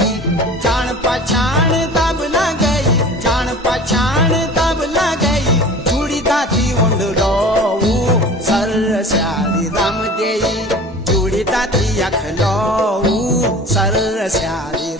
गई जान पहचान दाबला गई जान पहचान दाबला गई चूड़ी दाती ओंडलो सरस्याली राम देई चूड़ी दाती अखलो सरस्याली